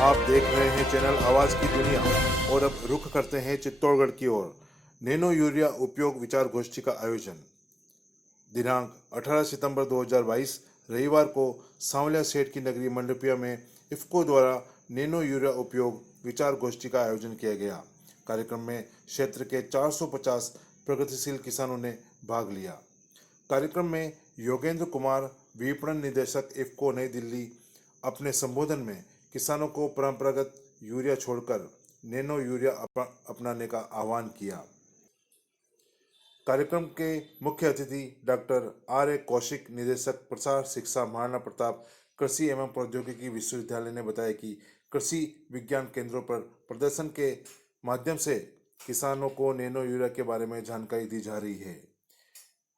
आप देख रहे हैं चैनल आवाज़ की दुनिया और अब रुख करते हैं चित्तौड़गढ़ की ओर। नैनो यूरिया उपयोग विचार गोष्ठी का आयोजन दिनांक 18 सितंबर 2022 रविवार को सांवलिया सेठ की नगरी मंडपिया में इफ्को द्वारा नैनो यूरिया उपयोग विचार गोष्ठी का आयोजन किया गया। कार्यक्रम में क्षेत्र के 450 प्रगतिशील किसानों ने भाग लिया। कार्यक्रम में योगेंद्र कुमार, विपणन निदेशक इफ्को नई दिल्ली, अपने संबोधन में किसानों को परंपरागत यूरिया छोड़कर नैनो यूरिया अपनाने का आह्वान किया। कार्यक्रम के मुख्य अतिथि डॉक्टर R.A. कौशिक, निदेशक प्रसार शिक्षा, महाराणा प्रताप कृषि एवं प्रौद्योगिकी विश्वविद्यालय ने बताया कि कृषि विज्ञान केंद्रों पर प्रदर्शन के माध्यम से किसानों को नैनो यूरिया के बारे में जानकारी दी जा रही है।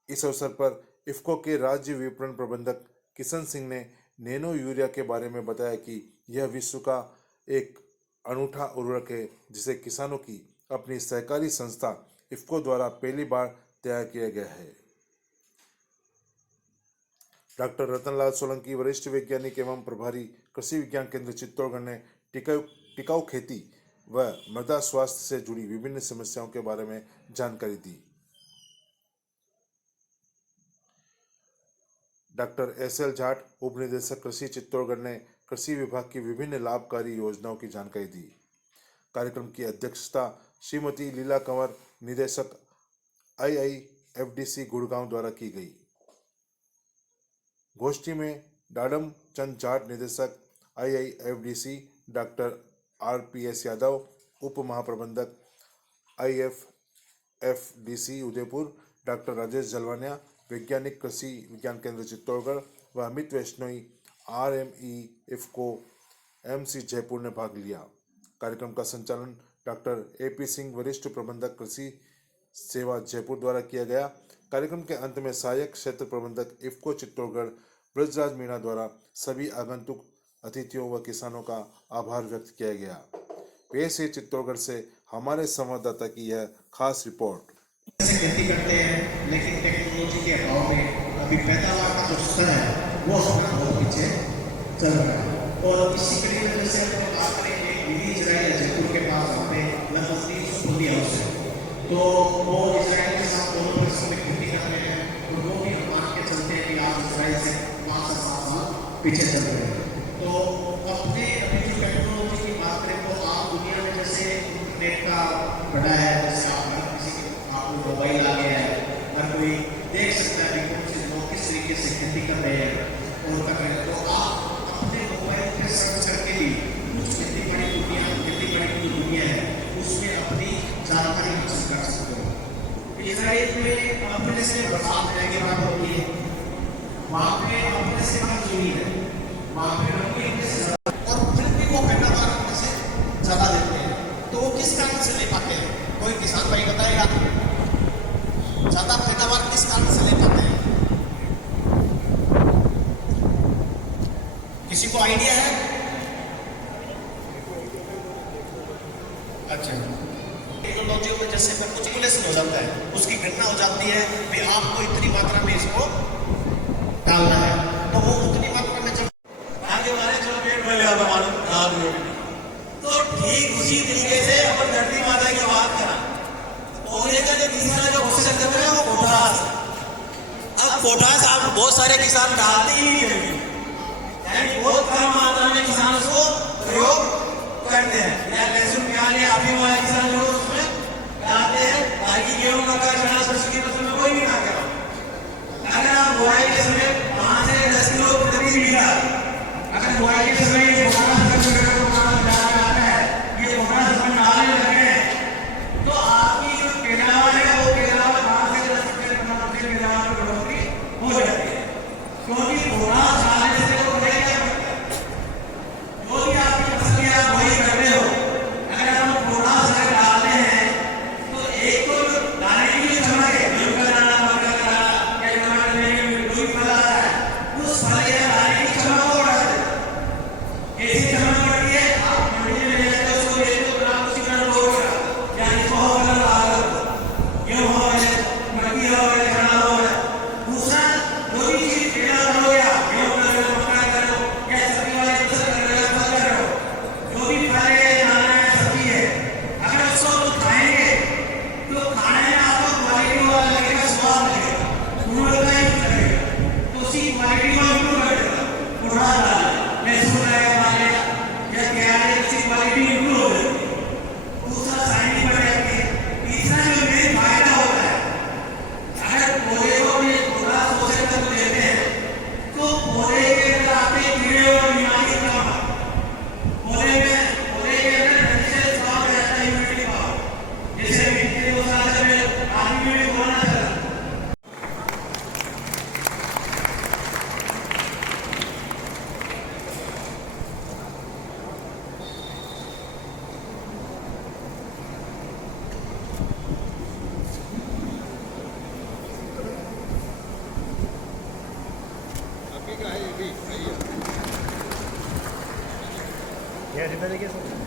इस अवसर पर इफ्को के राज्य विपणन प्रबंधक किशन सिंह ने नैनो यूरिया के बारे में बताया कि यह विश्व का एक अनूठा उर्वरक है जिसे किसानों की अपनी सहकारी संस्था इफ्को द्वारा पहली बार तैयार किया गया है। डॉक्टर रतनलाल सोलंकी, वरिष्ठ वैज्ञानिक एवं प्रभारी कृषि विज्ञान केंद्र चित्तौड़गढ़ ने टिकाऊ खेती व मृदा स्वास्थ्य से जुड़ी विभिन्न समस्याओं के बारे में जानकारी दी। Doctor S.L. जाट, उप निदेशक कृषि चित्तौड़गढ़ ने कृषि विभाग की विभिन्न लाभकारी योजनाओं की जानकारी दी। कार्यक्रम की अध्यक्षता श्रीमती लीला कंवर, निदेशक IIFDC गुड़गांव द्वारा की गई। गोष्ठी में डाडम चंद जाट, निदेशक IIFDC, डॉक्टर RPS यादव, उप महाप्रबंधक IFFDC उदयपुर, डॉक्टर राजेश जलवानिया, वैज्ञानिक कृषि विज्ञान केंद्र चित्तौड़गढ़ व अमित वैष्णोई, RME इफ्को MC जयपुर ने भाग लिया। कार्यक्रम का संचालन डॉक्टर AP सिंह, वरिष्ठ प्रबंधक कृषि सेवा जयपुर द्वारा किया गया। कार्यक्रम के अंत में सहायक क्षेत्र प्रबंधक इफ्को चित्तौड़गढ़ ब्रजराज मीणा द्वारा सभी आगंतुक अतिथियों व किसानों का आभार व्यक्त किया गया। पेश है चित्तौड़गढ़ से हमारे संवाददाता की यह खास रिपोर्ट। खेती करते हैं, लेकिन टेक्नोलॉजी के अभाव में अभी पैदावार का जो स्तर है वो बहुत पीछे चल रहा है। और इसी के लिए वजह से हम बात करेंगे मिनी इजराइल जयपुर के पास वहाँ पे लगभग 300 पोली हाउस है, तो वो इजराइल के साथ दोनों परिसर में खेती कर रहे हैं और वो भी मान के चलते हैं कि आप इजराइल से 5 से 7 साल पीछे चल रहे हैं। तो अपने अभी जो टेक्नोलॉजी की बात करें तो आप दुनिया में जैसे इंटरनेट का बढ़ा है, जैसे मोबाइल आ गया है, हर कोई देख सकता है कि कौन से लोग किस तरीके से खेती कर रहे हैं और कर रहे हैं। तो आप अपने मोबाइल पे सर्च करके भी कुछ खेती बाड़ी की दुनिया है उसमें अपनी जानकारी हासिल कर सकते हो। इजराइल में अपने से बरसात है कि बात होती है, वहाँ पे अपने से कम जमीन है, वहाँ पे रंगीन से और फिर भी वो पैदावार अपने से ज्यादा देते हैं। तो वो किस कारण से ले पाते हैं? कोई किसान भाई बताएगा ज्यादा पैदावार किस कारण से ले पाते हैं? किसी को आइडिया है? अच्छा, टेक्नोलॉजी में जैसे स्पेकुलेशन हो जाता है, उसकी घटना हो जाती है कि आपको इतनी मात्रा में इसको डालना है, तो वो उतनी मात्रा में जब आगे वाले जो पेड़ में लगा मालूम तो ठीक उसी तरीके से अपन धरती माता की बात करा और एक तीसरा जो क्वेश्चन कर रहे हैं वो पोटास। अब पोटास आप बहुत सारे किसान डालते ही नहीं है, यानी बहुत कम मात्रा में किसान उसको प्रयोग करते हैं, या लहसुन प्याज या अभी वाले किसान जो उसमें डालते हैं, बाकी गेहूं का चना सरसों की फसल में कोई भी ना करो। अगर आप बुआई के समय 5 से 10 किलो प्रति बीघा अगर बुआई के समय ये पोटास डालना है, ये पोटास अपन डालने लगे तो आपकी जो पैदावार है वो पैदावार 5 से 10 पैदावार में बढ़ोतरी हो जाती है, क्योंकि पोटास डालने से वो क्या करता है, जो भी आपकी फसल आप वही कर रहे हो, अगर हम पोटास अगर डालते हैं तो एक तो दाने की जो क्षमता है, गेहूं का दाना, मक्का का दाना या टमाटर में जो भी फल आता है उस फल या दाने की क्षमता को बढ़ा देता है। ऐसी ये डिब्बे देखिए सर।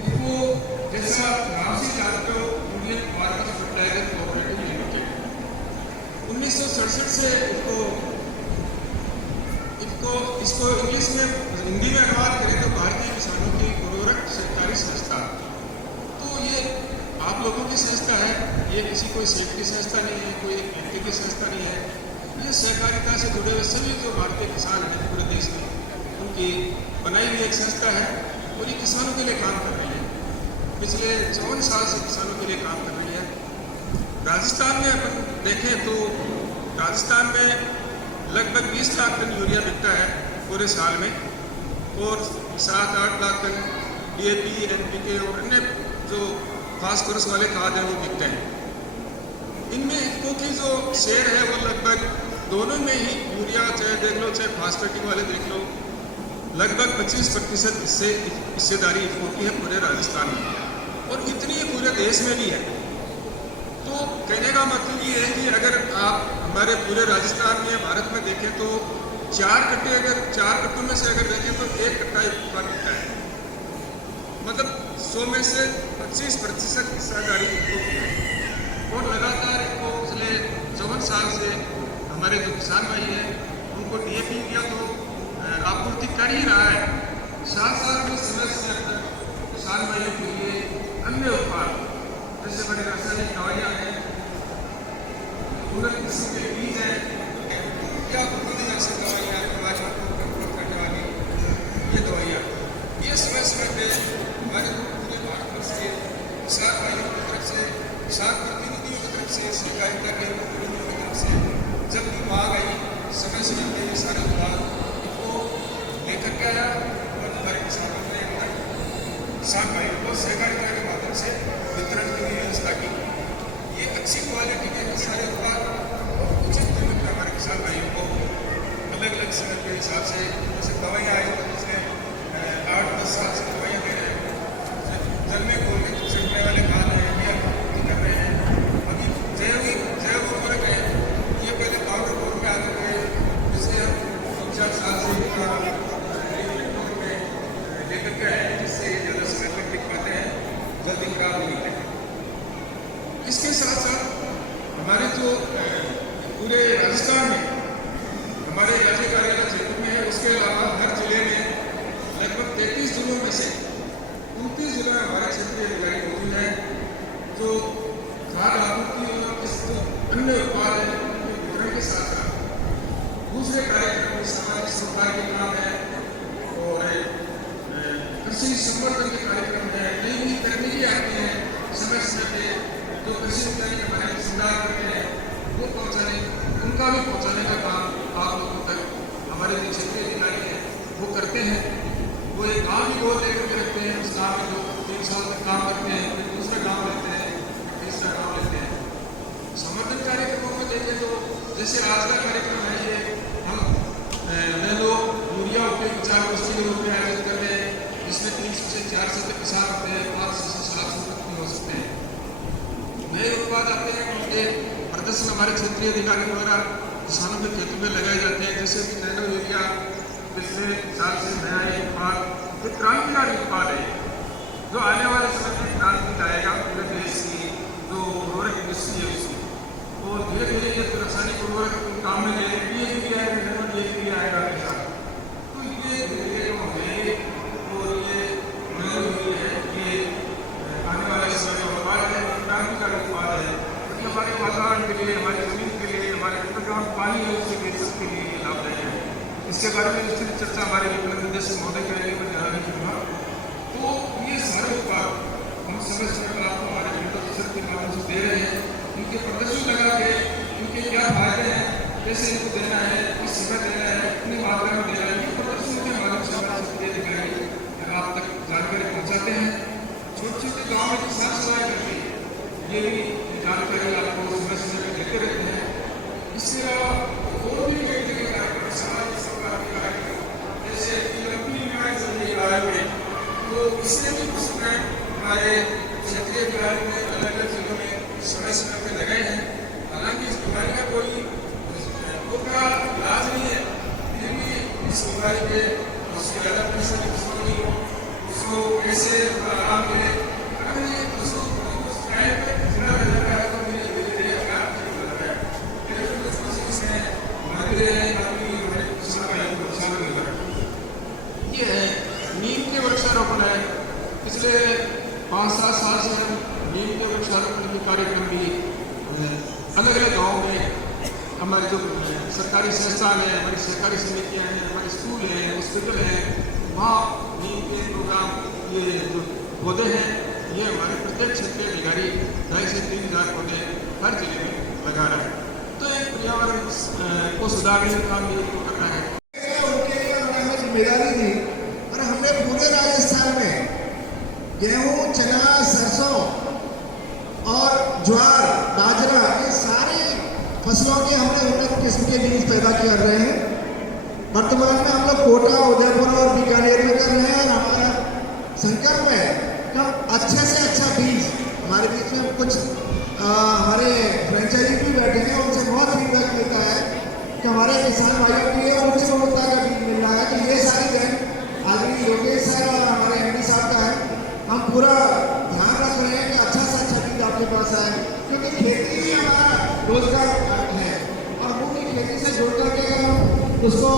इसको जैसा नाम से जानते हो Indian market fertiliser cooperative limited 1967 से इसको इंग्लिश में हिंदी में अनुवाद करें तो भारतीय किसानों की उर्वरक सहकारी संस्था। तो ये आप लोगों की संस्था है, ये किसी कोई सेफ्टी संस्था नहीं है, कोई व्यक्ति की संस्था नहीं है। ये सहकारिता से जुड़े हुए सभी जो भारतीय किसान हैं पूरे देश में उनकी बनाई हुई एक संस्था है और ये किसानों के लिए काम कर रही है। पिछले 54 साल से किसानों के लिए काम कर रही है। राजस्थान में अपन देखें तो राजस्थान में लगभग 20 लाख टन यूरिया बिकता है पूरे साल में और 7-8 लाख टन DAP, NPK और अन्य जो फास्फोरस वाले खाद हैं वो बिकते हैं। इनमें इनको की जो शेयर है वो लगभग दोनों में ही यूरिया चाहे देख लो चाहे फास्फेटिंग वाले देख लो लगभग 25% इससे हिस्सेदारी इनको की है पूरे राजस्थान में और इतनी पूरे देश में भी है। तो कहने का मतलब ये है कि अगर आप हमारे पूरे राजस्थान में भारत में देखें तो 4 कट्टों में से अगर देखें तो 1 कट्टा का बिकता है, मतलब 100 में से 25% हिस्सेदारी इनको की है और लगातार इनको पिछले 54 साल से हमारे जो किसान भाई हैं उनको DAP किया तो आपूर्ति कर ही रहा है। साथ में समय तक किसान भाइयों के लिए अन्य उत्पाद जैसे बड़े रासायनिक दवाइयाँ हैं, उन्नत किस्म के बीज हैं या कीटनाशक दवाइयाँ करने वाली ये दवाइयाँ ये समय पे हमारे पूरे भारतवर्ष के किसान भाइयों की तरफ से किसान प्रतिनिधियों की तरफ से सहकारिता के प्रतिनिधियों की तरफ से जब भी मांग आई समय पे ये सारे उत्पाद इनको लेकर के आया और हमारे किसानों ने किसान भाइयों को सहकारिता के माध्यम से वितरण की व्यवस्था की। ये अच्छी क्वालिटी के सारे उत्पाद और उचित कीमत पर हमारे किसान भाइयों को अलग अलग समय के हिसाब से जैसे दवाइयाँ आई तो पिछले 8-10 साल से दवाइयाँ दे रहे हैं, जल में घोल के छिड़कने वाले खाद हैं ये आपूर्ति कर रहे हैं। अभी जैव उर्वरक है ये पहले पाउडर फॉर्म में आते थे जिससे हम 4 साल से लेकर के आए जिससे ज़्यादा समय तक टिक पाते हैं, जल्दी खराब नहीं होते हैं। इसके साथ साथ हमारे जो पूरे राजस्थान में हमारे राज्य कार्यालय जयपुर में है, उसके अलावा हर जिले में लगभग 33 जिलों में से 29 जिलों में हमारे क्षेत्रीय अधिकारी मौजूद हैं जो खाद आपूर्ति और इस अन्य उत्पाद वितरण के साथ साथ दूसरे कार्यक्रम सामाजिक सरोकार के काम है और कृषि संवर्धन के कार्यक्रम है, नई नई तकनीकें आती हैं समय पे जो कृषि विज्ञानी हमारे अनुसंधान करते हैं वो उनका भी पहुँचाने का काम आप लोगों तक हमारे जो क्षेत्रीय अधिकारी हैं वो करते हैं। वो एक गाँव भी गोद लेकर के रखते हैं, उस गाँव में जो 3 साल तक काम करते हैं फिर दूसरा गाँव लेते हैं, तीसरा गाँव लेते हैं। संवर्धन कार्यक्रमों को देखें तो जैसे आज का कार्यक्रम है ये हम लोग यूरिया उपयोग विचार गोष्ठी के रूप में आयोजित कर रहे हैं जिसमें 300 से 400 तक किसान होते हैं, 500 से 700 तक भी हो सकते हैं। नए उत्पाद आते हैं उनके प्रदर्शन हमारे क्षेत्रीय अधिकारी द्वारा किसानों के खेतों में लगाए जाते हैं जैसे कि नैनो यूरिया पिछले साल से नया उत्पाद एक क्रांतिकारी उत्पाद है जो आने वाले समय में क्रांति लाएगा पूरे देश की जो उर्वरक इंडस्ट्री है उसकी और धीरे धीरे ये रासायनिक उर्वरक काम में DAP भी आएगा, नैनो DAP भी आएगा। इसके बारे में विस्तृत चर्चा हमारे विपणन निदेशक महोदय करेंगे, मैं ध्यान नहीं दूंगा। तो ये सारे उत्पाद हम समय समय पर आपको हमारे मीडिया परिषद के माध्यम से दे रहे हैं। इनके प्रदर्शन लगा के इनके क्या फायदे हैं, कैसे इनको देना है, किस समय देना है, कितनी मात्रा में देना है, ये प्रदर्शन के माध्यम से हमारे सभी अधिकारी आप तक जानकारी पहुँचाते हैं। छोटे छोटे गाँव में किसान सभाएं करके ये भी जानकारी आपको समय समय पर देते रहते हैं। इसके अलावा और भी कई जगह कार्यक्रम सामाजिक सरकार के कार्यक्रम जैसे लंबी बीमारी चल रही है में, तो इससे भी पुस्तकें हमारे क्षेत्रीय विभाग में अलग अलग जिलों में समय समय पर लगाए हैं। हालांकि इस बीमारी का कोई का इलाज नहीं है, फिर भी इस बीमारी के उसके ज़्यादा पैसा नहीं हो, उसको कैसे आराम मिले, अगर ये उसको टाइम पे जितना रहता है तो मुझे धीरे धीरे आराम शुरू हो जाता है। फिर इसमें हमारे किसान भाइयों को शामिल हो रहा है। ये है नीम के वृक्षारोपण है। पिछले 5-7 साल से हम नीम के वृक्षारोपण के कार्यक्रम भी अलग अलग गाँव में हमारे जो सरकारी संस्थान है, हमारी सरकारी समितियाँ हैं, हमारे स्कूल हैं, हॉस्पिटल हैं, वहाँ नीम के प्रोग्राम ये जो पौधे हैं ये हमारे प्रत्येक क्षेत्रीय अधिकारी 2,500 से 3,000 पौधे हर जिले में लगा रहा है। तो एक पर्यावरण को सुधारने का काम ये करना है। जिम्मेदारी दी और हमने पूरे राजस्थान में गेहूं, चना, सरसों और ज्वार, बाजरा ये सारी फसलों के हमने उन्नत किस्म के बीज पैदा कर रहे हैं। वर्तमान में हम लोग कोटा, उदयपुर और बीकानेर में कर रहे हैं और हमारा संकल्प है कि अच्छे से अच्छा बीज हमारे बीच में कुछ हमारे फ्रेंचाइजी भी बैठे हैं, उनसे बहुत फीडबैक मिलता है कि हमारे किसान भाइयों के लिए उच्च गुणवत्ता का बीज मिल रहा है। तो ये सारी देन आदमी योगेश है और हमारे एमडी साहब का है। हम पूरा ध्यान रख रहे हैं कि अच्छा से अच्छा बीज आपके पास आए, क्योंकि खेती ही हमारा रोजगार है और वो भी खेती से जुड़ करके अगर हम उसको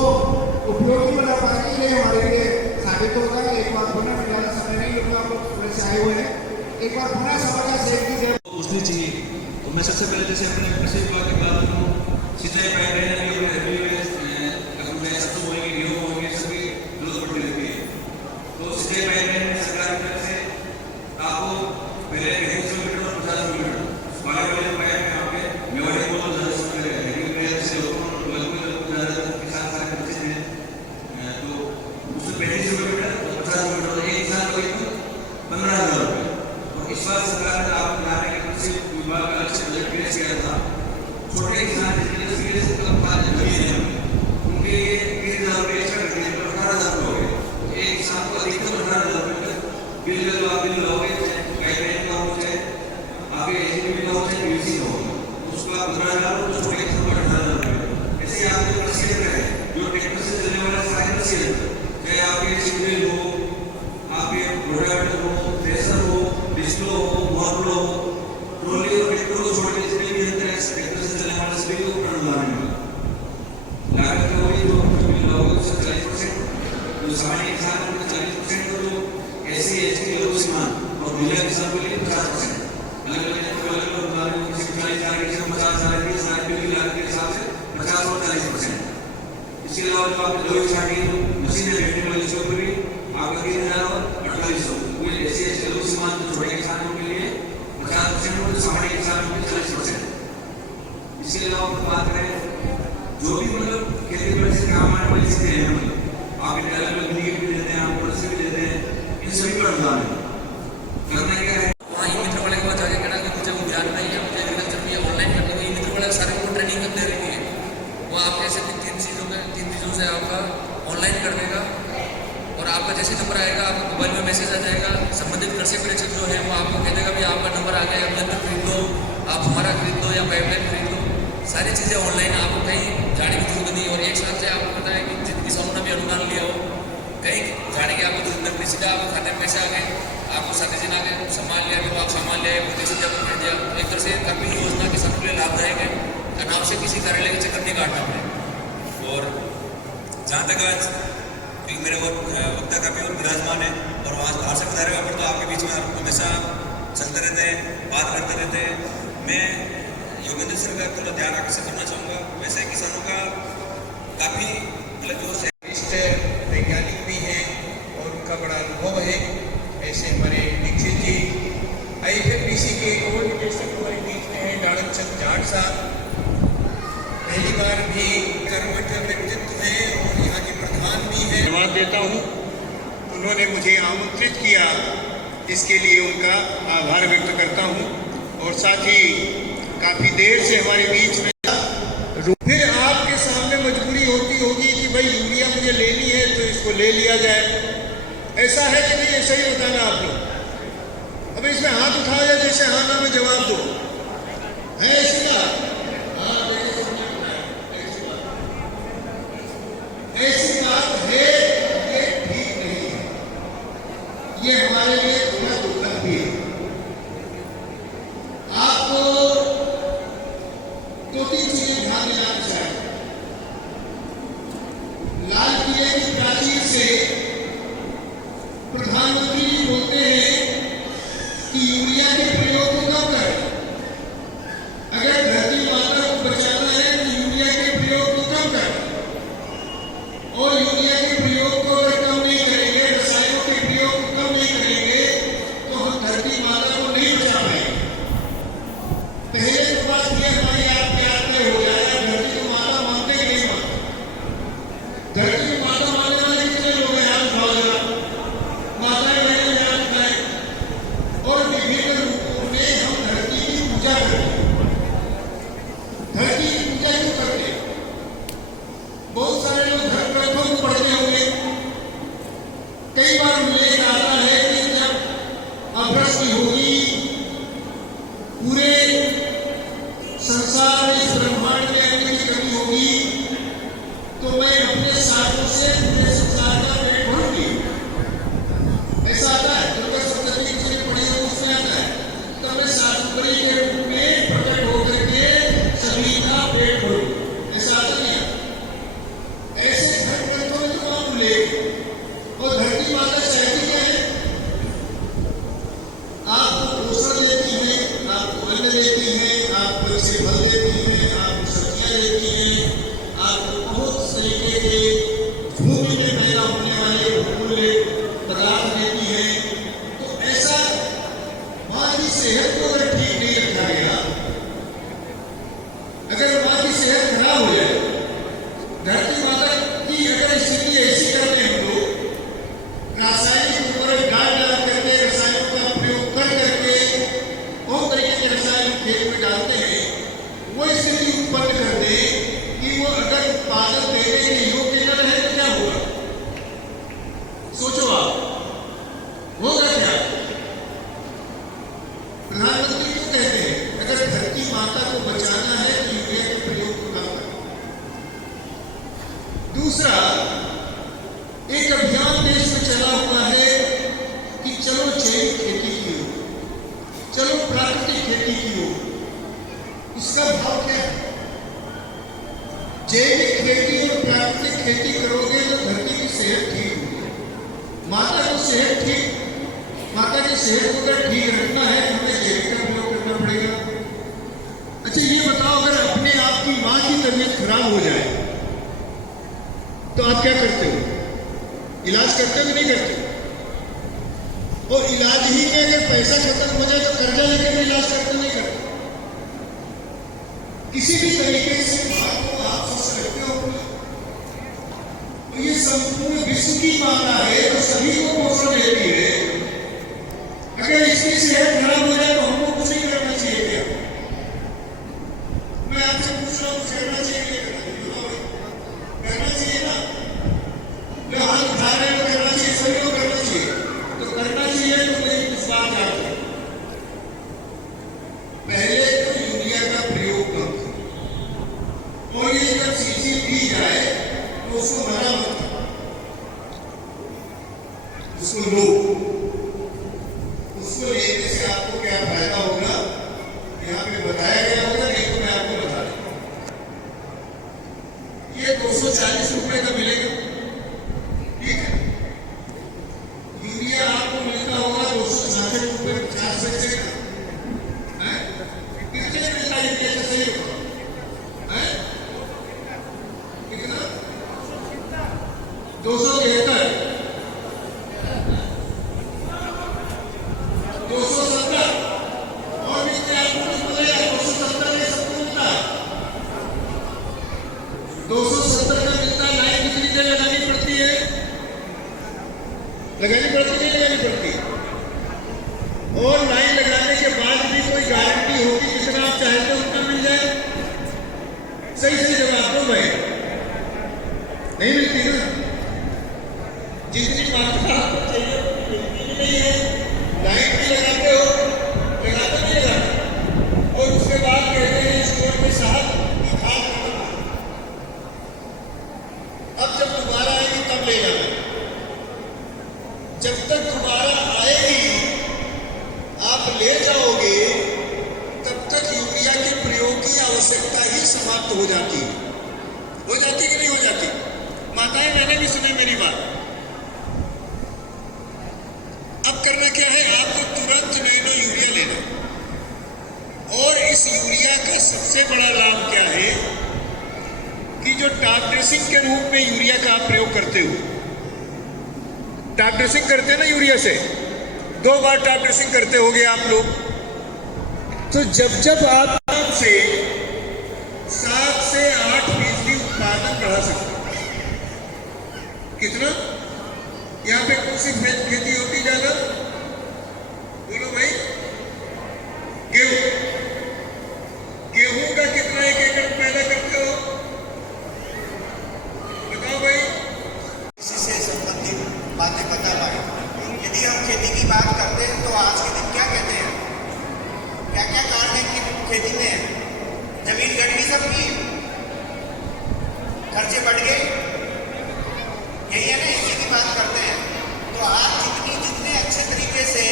उपयोगी बना पाएंगे ये हमारे लिए साबित होगा। एक बार पुनः ज़्यादा समय नहीं लूँगा, आप लोग थोड़े से आए हुए हैं, एक बार पुनः समाचार सेफ्टी दे पूछनी चाहिए। तो मैं सबसे पहले जैसे अपने कृषि विभाग की बात करूँ, सिंचाई पाइपलाइन होंगे सभी जरूरत पड़ती रहती है। तो सिंचाई पाइपलाइन में सरकार की तरफ से आपको पहले 150 मीटर और 50 मीटर वाले पाइप में यहाँ पे मेवाड़ी को ज़्यादा समय लगेगा, लेकिन से लोगों ज़्यादा किसान सारे बच्चे हैं तो उसमें 35 मीटर और 50 मीटर एक किसान को 15,000 रुपये। तो इस बार सरकार ने आप बनाने के कृषि विभाग का अलग से बजट पेश किया था। छोटे किसान जिनके लिए कम जमीन है उनके लिए 30,000 रुपये एक्स्ट्रा कर दिए, 18,000 रुपये हो गए। तो एक किसान को अधिकतम 18,000 रुपये तक बिल लगाओगे, गाइडलाइन का हो चाहे आगे एसडीपी का हो चाहे पीवीसी का हो, उसको आप 15,000 और छोटे किसान को 18,000 रुपये। ऐसे आपके कृषि यंत्र है जो ट्रैक्टर से चलने वाला सारे कृषि यंत्र, चाहे आपके सीडवेल हो, आपके रोटावेटर हो, थ्रेशर हो, डिस्प्लो हो, मोहब्लो हो, ट्रॉली और ट्रैक्टर को छोड़ के जितने भी यंत्र है ट्रैक्टर से चलने वाले सभी को उपकरण लाने में लागत का होगी जो बिल लगाओगे उससे 40%, जो सामान्य किसान है उनका 40%, और जो SC, ST लोग सीमांत और महिला किसान के लिए 50%। अलग अलग यंत्र अलग अलग बनाने में किसी को 40,000, किसी को 50,000, 30,000 बिल की लागत के हिसाब से 50 और 40%। इसके अलावा जो आपने लोहे छाटी मशीनें बैठने वाली इसके ऊपर भी आपका 3,000 और 4,800। कोई SC, ST लोग सीमांत जो छोटे किसानों के लिए 50% और सामान्य किसानों के लिए 40%। इसके अलावा बात करें जो भी मतलब खेती बाड़ी से काम आने वाली चीजें हैं, मतलब आप अलग अलग लीग भी देते हैं, आप पॉलिसी भी देते हैं, इन सभी पर अनुदान है। करना क्या है वहाँ ई मित्र वाले के पास जाके कहना कि मुझे वो ज्ञान नहीं है, मुझे एग्रीकल्चर में ऑनलाइन करने को ई मित्र वाले सारे को ट्रेनिंग दे रही है। वो आप ऐसे 3 चीज़ों से आपका ऑनलाइन कर देगा और आपका जैसे नंबर आएगा आपको मोबाइल में मैसेज आ जाएगा। संबंधित कृषि परीक्षक जो है वो आपको कह देगा भी आपका नंबर आ गया, यंत्र खरीद लो, आप हमारा खरीद लो या पाइपलाइन खरीद लो। सारी चीज़ें ऑनलाइन, आपको कहीं जाने की जरूरत नहीं। और एक साल से आपको पता है कि जिन किसानों ने भी अनुदान लिया हो कहीं जाने की आपको जरूरत नहीं, सीधा आपको खाते में पैसे आ गए, आपको साथी जी ने आगे सामान लिया कि आप सामान ले आए, किसी जगह खरीद दिया। एक तरह से काफ़ी योजना किसानों के लिए लाभदायक है, अनाव से किसी कार्यालय के चक्कर नहीं काटना पड़े। और जहाँ तक आज मेरे वक्ता काफ़ी और विराजमान है और वहाँ बाहर से पधारे हुए पर तो आपके बीच में हमेशा चलते रहते हैं, बात करते रहते हैं। मैं योगेंद्र सर का थोड़ा ध्यान आकर्षित करना चाहूँगा। वैसे किसानों का काफ़ी वरिष्ठ वैज्ञानिक भी हैं और उनका बड़ा अनुभव है। ऐसे हमारे दीक्षित जी IFFBC के और निदेशक हमारे बीच में हैं, डालन चंद जाट साहब, पहली बार भी कर्मठ व्यक्तित्व है और यहाँ के प्रधान भी हैं। धन्यवाद देता हूँ, उन्होंने मुझे आमंत्रित किया, इसके लिए उनका आभार व्यक्त करता हूँ। और साथ ही काफ़ी देर से हमारे बीच में फिर आपके सामने मजबूरी होती होगी कि भाई यूरिया मुझे लेनी है तो इसको ले लिया जाए। ऐसा है कि नहीं, ऐसा ही बताना आप लोग। अब इसमें हाथ उठाओ या जैसे हाँ ना में जवाब दो, है ऐसी बात? हाँ, ऐसी बात है, ये ठीक नहीं है, ये हमारे लिए थोड़ा दुर्लभ भी है। आपको दो तीन चीजें ध्यान देना चाहिए। लाल किले की प्राचीर से प्रधानमंत्री जी बोलते हैं कि यूरिया के प्रयोग को कम करें। अगर धरती माता को बचाना है तो यूरिया के प्रयोग को कम करें, और यूरिया के प्रयोग को अगर कम नहीं करेंगे, रसायनों के प्रयोग को कम नहीं करेंगे, तो हम धरती माता को नहीं बचा पाएंगे। पहले तो बात यह हमारी आपके आते हो जाएगा, धरती को माता मानते कि नहीं मानते? धरती को माता मानने वाले कितने लोग हैं? हाथ उठाओ जरा, माताएं बहनें हाथ उठाएं। और विभिन्न रूपों में हम धरती की पूजा करते हैं। धरती की पूजा क्यों करते हैं? बहुत सारे लोग धर्म ग्रंथों को पढ़ते होंगे। कई बार उल्लेख आता है कि जब अभ्रष्ट होगी, पूरे संसार में, इस ब्रह्मांड में अन्न की कमी होगी, तो मैं अपने साथों से पूरे संसार का पेट भरूंगी। ऐसा आता है, दुर्गा सप्तशती की चीजें पढ़ी हो उसमें आता है, तो मैं सातुकड़ी के रूप में प्रकट होकर के सभी का पेट भरूं। ऐसा आता नहीं है। ऐसे धर्म ग्रंथों में तो आप उल्लेख, और धरती माता चाहती क्या है? आपको पोषण देती है, आपको अन्न देती है, आपको इससे फल देती है, आपको सब्जियां देती है, आपको बहुत तरीके के भूमि में पैदा होने वाले बहुमूल्य पदार्थ देती है। तो ऐसा माँ की सेहत को अगर ठीक नहीं रखा गया, अगर माँ की सेहत खराब हो जाए, धरती माता की अगर स्थिति ऐसी कर दें हम लोग, रासायनिक उर्वरक डाल करके, रसायनों का प्रयोग कर करके बहुत तरीके के रसायन खेत में डालते हैं, वो स्थिति उत्पन्न कर दे कि वो अगर उत्पादन देने के योग्य न रहे तो क्या होगा? सोचो आप, होगा क्या? प्रधानमंत्री क्यों कहते हैं अगर धरती माता को बचाना है तो यूरिया के प्रयोग को कम करें? दूसरा, एक अभियान देश में चला हुआ है कि चलो जैविक खेती की हो, चलो प्राकृतिक खेती की हो। इसका भाव क्या है? जैविक खेती और प्राकृतिक खेती करोगे तो धरती की सेहत ठीक होगी। माता को सेहत ठीक, माता की सेहत को अगर ठीक रखना है तो हमें जैविक का प्रयोग करना पड़ेगा। अच्छा ये बताओ, अगर अपने आप की माँ की तबीयत खराब हो जाए तो आप क्या करते हो? इलाज करते हो कि नहीं करते? और इलाज ही में अगर पैसा खत्म हो जाए तो कर्जा लेकर भी इलाज करते नहीं करते? किसी भी तरीके से बात को आप स्वस्थ रखते हो तो ये संपूर्ण विश्व की माता है, तो सभी को पोषण देती है। अगर इसकी सेहत खराब हो जाए तो हमको कुछ नहीं करना चाहिए क्या? मैं आपसे पूछ रहा हूँ, कुछ करना चाहिए? करना चाहिए ना? जो हाथ उठा रहे हैं तो करना चाहिए, सभी को करना चाहिए। तो करना चाहिए तो मेरी कुछ बात याद रखें। पहले तो यूरिया का प्रयोग कम करो, और ये जब शीशी दी जाए तो उसको मरा मत करो, उसको लो। उसको लेने से आपको क्या फायदा होगा यहाँ पे बताया गया होगा, नहीं तो मैं आपको बता दूंगा। ये 240 रुपए का मिलेगा, ठीक है? यूरिया आपको मिलता होगा 266 रुपए 50 पैसे का। कितने मिलता है यूरिया का? सही होगा, कितना? 273, 270 और इसमें आपको कुछ मिलेगा 270 में सबको मिलता है 270 का मिलता है। लाइन कितनी देर लगानी पड़ती है? लगानी पड़ती नहीं लगानी पड़ती? और लाइन लगाने के बाद भी कोई गारंटी होगी जितना आप चाहते हो उतना मिल जाए? सही सही जवाब दो भाई। नहीं मिलती ना? जितनी मात्रा आपको चाहिए उतनी मिलती भी नहीं है। लाइन भी लगाते हो, लगाते नहीं लगाते, और उसके बाद कहते हैं स्टोर में साहब की खाद खत्म। अब जब दोबारा आएगी तब ले जाना। जब तक दोबारा आएगी आप ले जाओगे तब तक यूरिया के प्रयोग की आवश्यकता ही समाप्त हो जाती है। हो जाती कि नहीं हो जाती? माताएं, मैंने भी सुना मेरी बात। अब करना क्या है? आपको तुरंत नैनो यूरिया लेना। और इस यूरिया का सबसे बड़ा लाभ क्या है कि जो टॉप ड्रेसिंग के रूप में यूरिया का आप प्रयोग करते हो, टॉप ड्रेसिंग करते हैं ना यूरिया से, 2 बार टॉप ड्रेसिंग करते होगे आप लोग। तो जब जब आप से 7 से 8% उत्पादन बढ़ा सकते हैं। कितना? यहाँ पे कौन सी खेती होती ज्यादा? बोलो भाई। गेहूं। गेहूं का कितना 1 एकड़ पैदा करते हो? बताओ भाई। इसी से संबंधित बातें बता पाए। यदि हम खेती की बात करते हैं तो आज के दिन क्या कहते हैं? क्या क्या कारण है कि खेती में जमीन घट गई सबकी, खर्चे बढ़ गए, यही है ना, इसी की बात करते हैं। तो आज जितने अच्छे तरीके से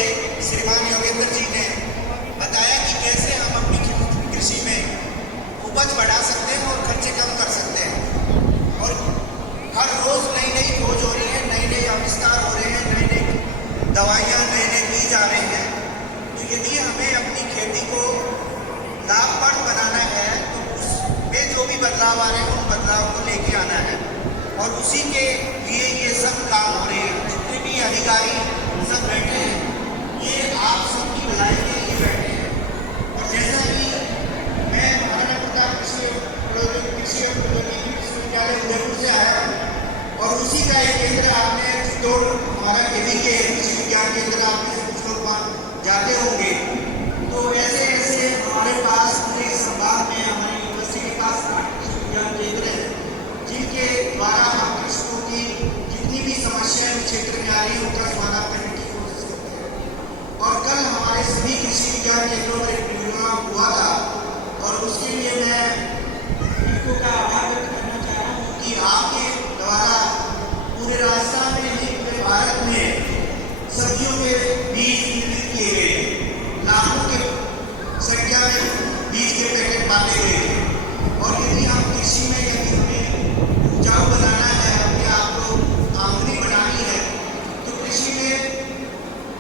श्रीमान योगेंद्र जी ने बताया कि कैसे हम अपनी कृषि में उपज बढ़ा सकते हैं और खर्चे कम कर सकते हैं, और हर रोज नई नई खोज हो रही है, नई नई आविष्कार हो रहे हैं, नई नई दवाइयाँ, नए नए बीज आ रहे हैं। तो यदि हमें अपनी खेती को लाभप्रद बनाना है तो उसमें जो भी बदलाव आ रहे हैं उन बदलाव को लेके आना है, और उसी के लिए ये सब काम हो रहे हैं। जितने भी अधिकारी सब बैठे हैं ये आप सबकी भलाई के लिए बैठे हैं। और जैसा कि मैं महाराणा प्रताप कृषि प्रौद्योगिकी विश्वविद्यालय उदयपुर से आया और उसी का एक केंद्र आपने चित्तौड़, हमारा केवी के कृषि विज्ञान केंद्र आपके से कुछ लोग जाते होंगे। तो ऐसे ऐसे हमारे पास पूरे संभाग में हमारी यूनिवर्सिटी के पास 8 कृषि विज्ञान केंद्र हैं जिनके द्वारा हम कृषकों की जितनी भी समस्याएं क्षेत्र में आ रही है उनका समाधान करने की कोशिश करते हैं। और कल हमारे सभी कृषि विज्ञान केंद्रों में एक प्रोग्राम हुआ था और उसके लिए मैं इनको का आभार व्यक्त करना चाह रहा हूँ कि आपके द्वारा पूरे राजस्थान में नहीं पूरे भारत में सब्जियों के बीज वितरित किए गए, लाखों के संख्या में बीज के पैकेट बांटे गए। और यदि हम कृषि में यदि हमें उपजाऊ बनाना है, अपने आप को आमदनी बढ़ानी है, तो कृषि में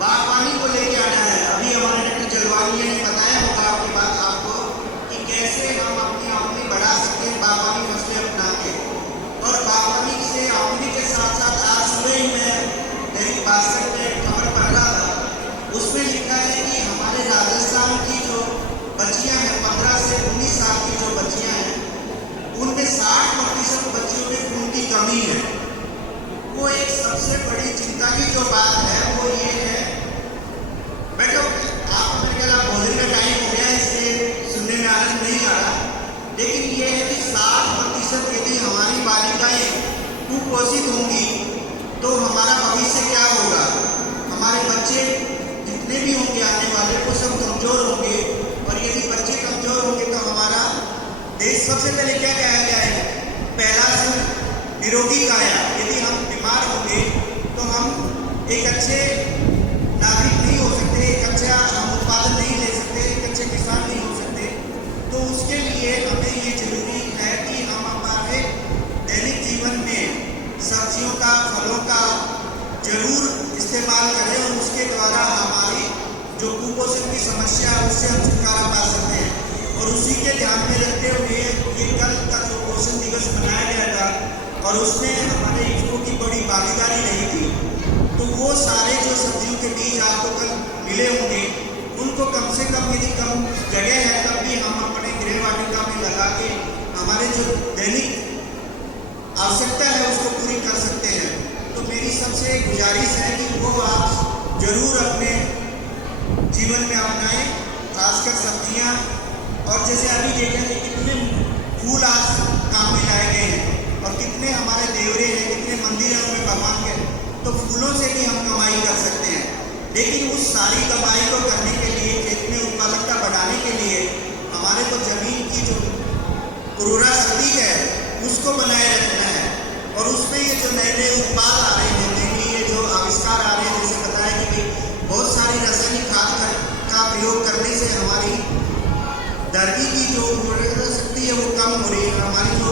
बागवानी को लेके आना है। अभी हमारे डॉक्टर जलवानिया ने बताया होगा आपकी बात आपको कि कैसे हम अपनी आमदनी बढ़ा सकते हैं बागवानी फसलें अपना के। और बागवानी से आमदनी के साथ साथ आज सुबह ही मैं दैनिक भास्कर में खबर पढ़ रहा था, उसमें लिखा है कि हमारे राजस्थान की जो बच्चियां हैं 15 से 19 साल की जो बच्चियां हैं उनमें 60% बच्चियों में खून की कमी है। वो एक सबसे बड़ी चिंता की जो बात है वो ये है, बैठो आप मेरे ख्याल भोजन का टाइम हो गया इसलिए सुनने में आनंद नहीं आ रहा, लेकिन ये है कि 60% यदि हमारी बालिकाएं कुपोषित होंगी तो हमारा भविष्य क्या होगा? हमारे बच्चे जितने भी होंगे आने वाले वो सब कमजोर होंगे, और यदि बच्चे कमजोर होंगे तो हमारा देश सबसे पहले क्या कहा गया है? पहला निरोगी काया। यदि हम बीमार होंगे तो हम एक अच्छे नागरिक नहीं हो सकते, एक अच्छा हम उत्पादन नहीं ले सकते, एक अच्छे किसान नहीं हो सकते। तो उसके लिए हमें ये जरूरी है कि हम हमारे दैनिक जीवन में सब्जियों का, फलों का जरूर इस्तेमाल करें और उसके द्वारा हमारी जो कुपोषण की समस्या है उससे हम छुटकारा पा सकते हैं। और उसी के ध्यान में रखते हुए ये कल का जो पोषण दिवस मनाया गया था और उसमें हमारे इफ्को की बड़ी भागीदारी रही थी। तो वो सारे जो सब्जियों के बीज आपको कल मिले होंगे, उनको कम से कम यदि कम जगह है तब भी हम अपने गृह वाटिका में लगा के हमारे जो दैनिक आवश्यकता है उसको पूरी कर सकते हैं। तो मेरी सबसे गुजारिश है कि वो आप जरूर अपने जीवन में अपनाएं, खासकर सब्जियां। और जैसे अभी देखें कि कितने फूल आज काम में लाए गए हैं और कितने हमारे देवरे हैं, कितने मंदिर हैं उनमें भगवान के, तो फूलों से भी हम कमाई कर सकते हैं। लेकिन उस सारी कमाई को करने के लिए, खेत में उत्पादकता बढ़ाने के लिए हमारे को जमीन की जो उर्वरा शक्ति है उसको बनाए रखना है। और उसमें ये जो नए नए उत्पाद आ रहे हैं, नए ये जो आविष्कार आ रहे हैं, जैसे बताया कि बहुत सारी रासायनिक खाद का प्रयोग करने से हमारी धरती की जो उर्वरा शक्ति है वो कम हो रही है। हमारी जो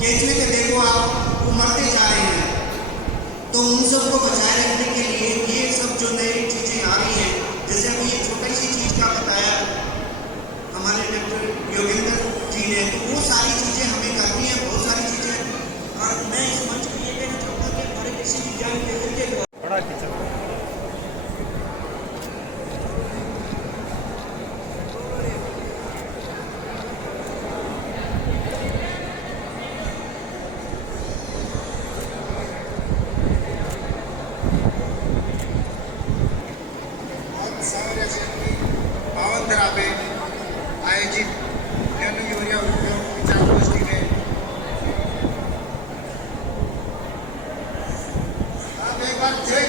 केंचुए के देखो आप वो मरते जा रहे हैं। तो उन सबको बचाए रखने के लिए ये सब जो नई चीज़ें आ रही हैं, जैसे अभी ये छोटी सी चीज़ का बताया हमारे डॉक्टर योगेंद्र जी ने, तो वो सारी चीज़ें हमें करनी है, बहुत सारी चीज़ें। और मैं इस मंच पर ये कहना चाहूँगा कि हमारे कृषि विज्ञान केंद्र के द्वारा बड़ा किचन पावन धरा पे आयोजित नैनो यूरिया उपयोग विचार गोष्ठी में आप एक बार जय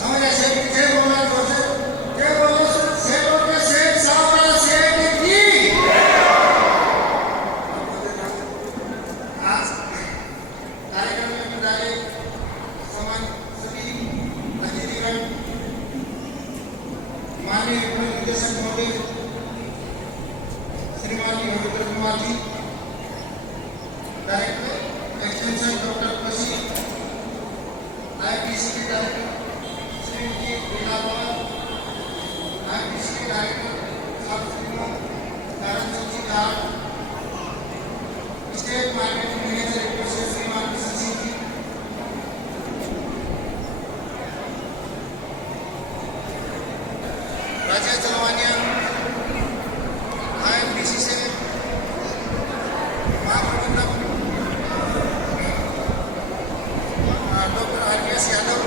समझ ऐसे जय बोलना तो जय बोलो से बोल के से सावरा से की आज कार्यक्रम में बुलाए समान सभी अधिकारियों माननीय निर्देशक महोदय श्रीमान Yogendra Kumar ji, director extension doctor Bashir, IPC के डायरेक्टर श्रीमती लीलावत, आईपीसी के डायरेक्टर साहब श्रीमान नारायण जी का, स्टेट मार्केटिंग मैनेजर प्रोफेसर श्रीमान किशन सिंह जी, राजेश जलवानिया, आईएमडीसी से महाप्रबंधक डॉक्टर आर.के.एस. यादव,